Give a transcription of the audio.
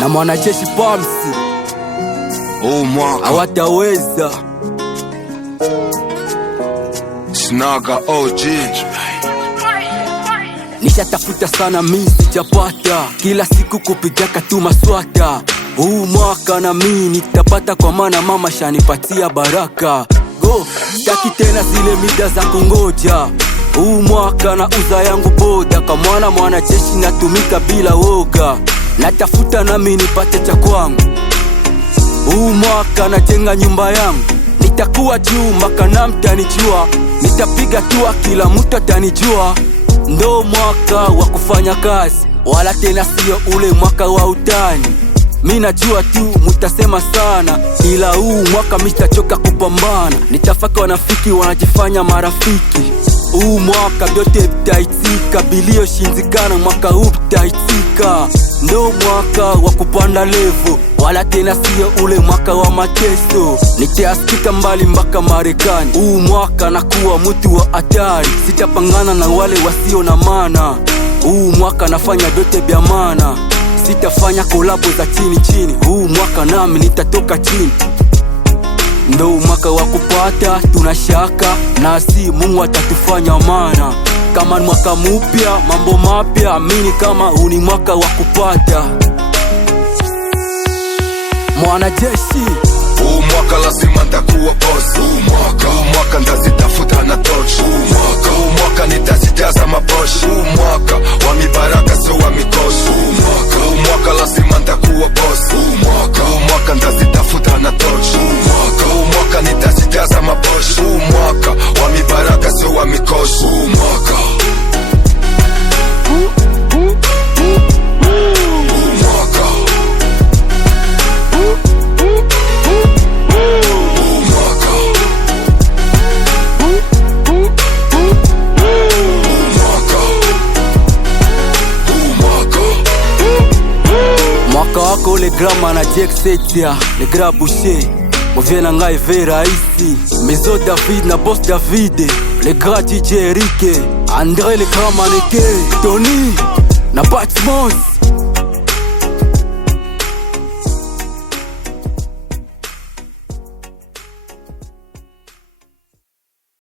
na mwanajeshi Pamsi hawataweza. Snaga OG nishatafuta sana mimi sijapata, kila siku kupigaka tu maswata. Huu mwaka na mimi nitapata kwa maana mama shanipatia baraka. Go, sitaki tena zile mida za kungoja. Huu mwaka na uza yangu boda, kama mwanajeshi natumika bila woga. Natafuta na mimi nipate cha kwangu. Huu mwaka najenga nyumba yangu, nitakuwa juu mpaka na mtanijua. Nitapiga tua kila mtu atanijua. Ndo mwaka wa kufanya kazi, wala tena sio ule mwaka wa utani. Mimi najua tu mutasema sana, ila huu mwaka mimi sitachoka kupambana. Nitafaka wanafiki wanajifanya marafiki. Huu mwaka vyote vitaitika, bilio shinzikana mwaka huu vitaitika. Ndo mwaka wa kupanda level, wala tena sio ule mwaka wa mateso. Nitasikika mbali mpaka Marekani. Huu mwaka nakuwa mtu wa hatari, sitapangana na wale wasio na maana. Huu mwaka nafanya vyote vya maana, sitafanya kolabo za chini chini. Huu mwaka nami nitatoka chini. Ndo mwaka wa kupata, tunashaka na si Mungu atatufanya maana. Kama ni mwaka mpya, mambo mapya, amini kama uni mwaka wa kupata. Mwanajeshi huu mwaka lazima nitakuwa boss. Huu mwaka ndazitafuta na torch. Huu mwaka nitazijaza maboshi. Huu mwaka wa mibaraka sio wa mikosi. Huu mwaka lazima nitakuwa boss. Huu mwaka ndazitafuta na torch. Huu mwaka nitazijaza maboshi. Huu mwaka wa mibaraka sio wa mikosi. Huu mwaka le grand manager Setia, le grand boucher Moviena ngai vera ici, Mezo David na boss David, le grand DJ Eric, André le grand mannequin, Tony na Batmos.